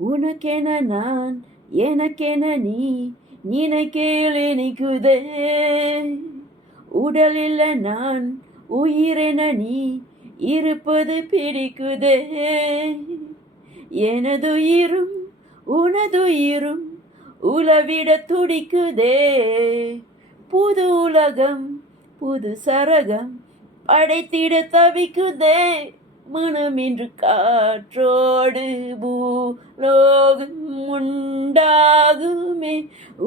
உனக்கென நான் எனக்கென நீ நினைக்கையில் இனிக்குதே. உடலில் நான் உயிரென நீ இருப்பது பிடிக்குதே. எனதுயிரும் உனதுயிரும் உலவிட துடிக்குதே. புது உலகம் புது சரகம் படைத்திட தவிக்குதே. மனமின்று காற்றோடு பூலோகம் உண்டாகுமே.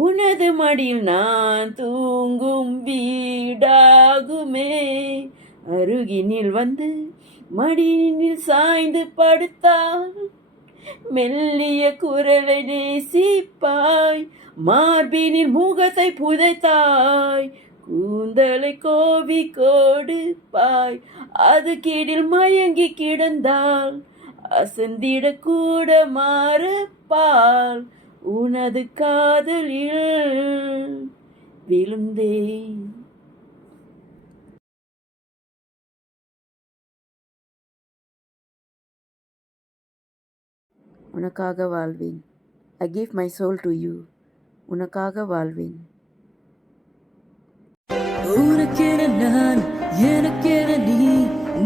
உனது மடியில் நான் தூங்கும் வீடாகுமே. அருகினில் வந்து மடியினில் சாய்ந்து படுத்தால் மெல்லிய குரலை நேசிப்பாய். மார்பினில் முகத்தை புதைத்தாய். கூந்தலை கோவி கொடுப்பாய். அது கீழில் மயங்கி கிடந்தால் அசந்திட கூட மாறப்பால். உனது காதலில் விழுந்தேன். உனக்காக வாழ்வேன். I give my soul to you. உனக்காக வாழ்வேன். உனக்கென நான் எனக்கென நீ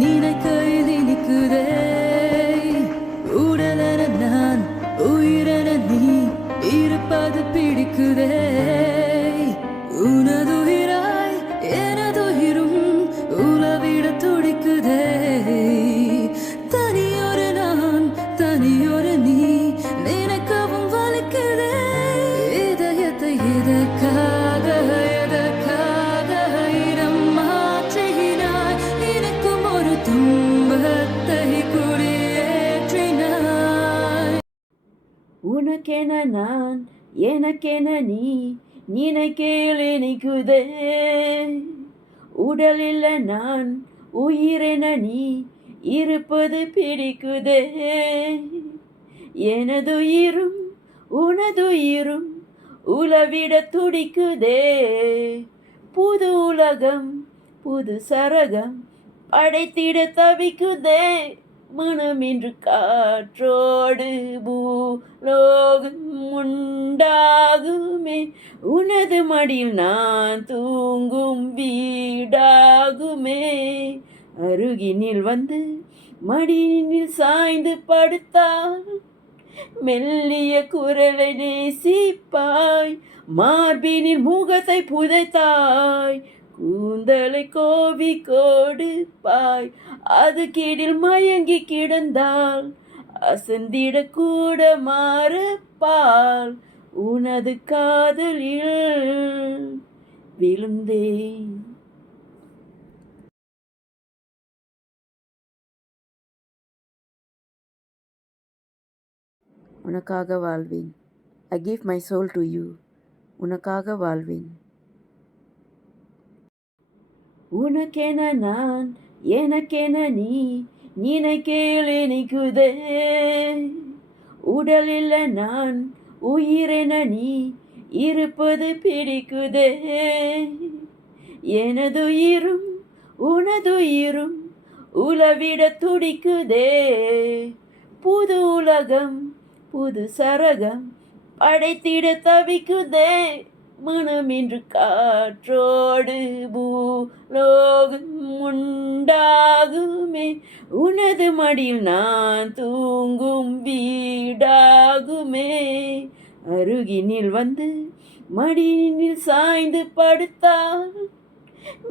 நினைக்கையில் இனிக்குதே. உடலென நான் உயிரென நீ இருப்பது பிடிக்குதே. உனதுயிராய் எனதுயிரும் உலவிட துடிக்குதே. தனியொரு நான் தனியொரு நீ நினைக்கவும் வலிக்குதே. இதயத்தை எதற்காக எதற்காக இடம் மாற்றினாய். எனக்கும் ஒரு துன்பத்தை குடியேற்றினாய். உனக்கென நான் எனக்கென நீ நினைக்கையில் இனிக்குதே. உடலில் நான் உயிரென நீ இருப்பது பிடிக்குதே. எனதுயிரும் உனதுயிரும் உலவிட துடிக்குதே. புது உலகம் புது சரகம் படைத்திட தவிக்குதே. மனமின்று காற்றோடு பூலோகம் உண்டாகுமே. உனது மடியில் நான் தூங்கும் வீடாகுமே. அருகினில் வந்து மடியினில் சாய்ந்து படுத்தால் மெல்லிய குரலை நேசிப்பாய். மார்பினில் முகத்தை புதைத்தாய். கூந்தலை கோவி கொடுப்பாய். அது கீழில் மயங்கி கிடந்தால் அசந்திட கூட மாறப்பால். உனது காதலில் விழுந்தேன். உனக்காக வாழ்வேன். I give my soul to you. உனக்காக வாழ்வேன். உனக்கென நான் எனக்கென நீ நினைக்கையில் இனிக்குதே. உடலில் நான் உயிரென நீ இருப்பது பிடிக்குதே. எனதுயிரும் உனதுயிரும் உலவிட துடிக்குதே. புது உலகம் புது சரகம் படைத்திட தவிக்குதே. மனமின்று காற்றோடு பூலோகம் உண்டாகுமே. உனது மடியில் நான் தூங்கும் வீடாகுமே. அருகினில் வந்து மடியினில் சாய்ந்து படுத்தால்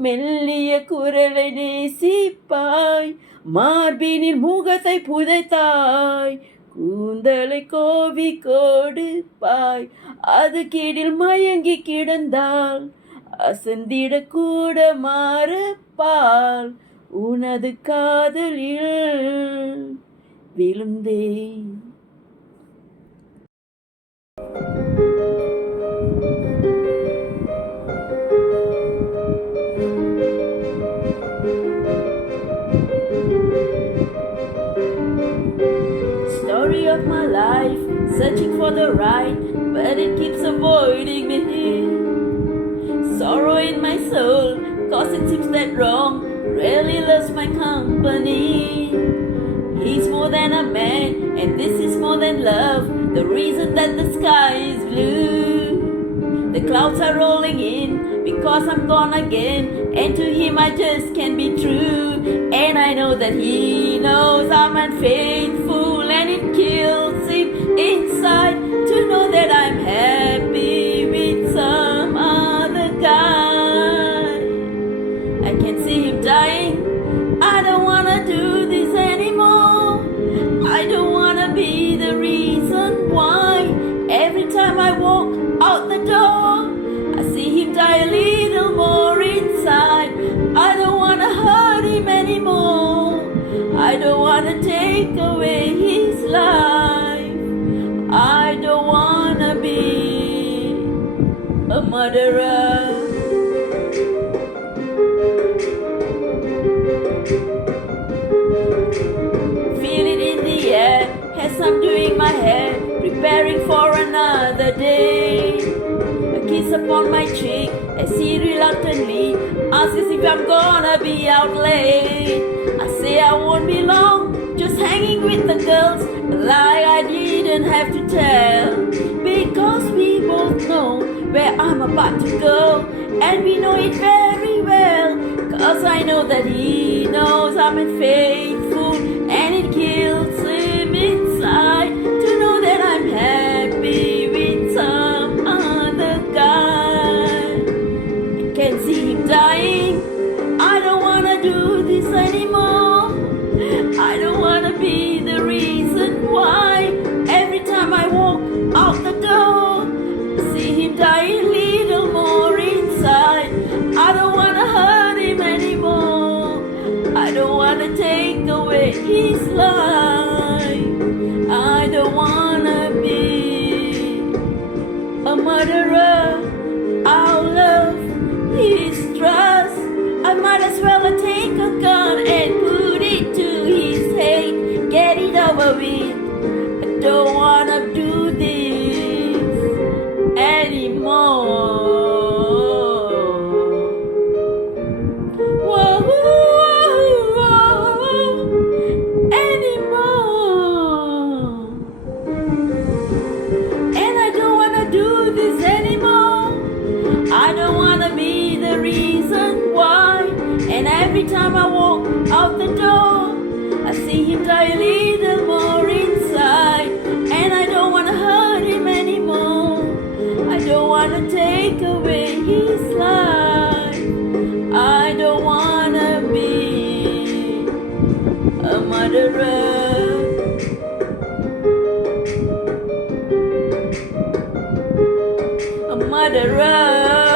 மெல்லிய குரலை நேசிப்பாய். மார்பினில் முகத்தை புதைத்தாய். கூந்தலை கோவி கொடுப்பாய். அது கீழில் மயங்கி கிடந்தால் அசந்திட கூட மாறப்பால். உனது காதலில் விழுந்தேன். Story of my life, searching for the right, but it keeps avoiding me. Sorrow in my soul, cause it seems that wrong really loves my company. He's more than a man, and this is more than love. reason that the sky is blue. The clouds are rolling in because I'm gone again, and to him I just can't be true. And I know that he knows I'm unfaithful, and it kills him inside to know that I'm happy with some other guy. I can see him dying. I don't wanna do this anymore. I don't wanna be the reason why every time I walk out the door I see him die a little more inside. I don't wanna hurt him anymore. I don't wanna take away his life. I don't wanna be a murderer. Feel it in the air as I'm doing my hair, preparing for another day. A kiss upon my cheek as he reluctantly asks if I'm gonna be out late. I say I won't be long, just hanging with the girls, a lie I didn't have to tell. Because we both know where I'm about to go, and we know it very well. Cause I know that he knows I'm unfaithful, and it kills him inside to know that I'm happy with some other guy. I can see him dying. I don't wanna do this anymore. I don't wanna be the reason why every time I walk out the door I see him die a little more inside. I don't wanna hurt him anymore. I don't wanna take away his life. I don't wanna be a murderer. I'll love his trust. I might as well take a gun and put it to his head. Get it over with. I don't wanna do this anymore. Whoa, anymore. And I don't wanna do this anymore. I don't wanna be the reason why. And every time I walk out the door I see him die a little more inside. And I don't wanna hurt him anymore. I don't wanna take away his life. I don't wanna be a murderer. A murderer.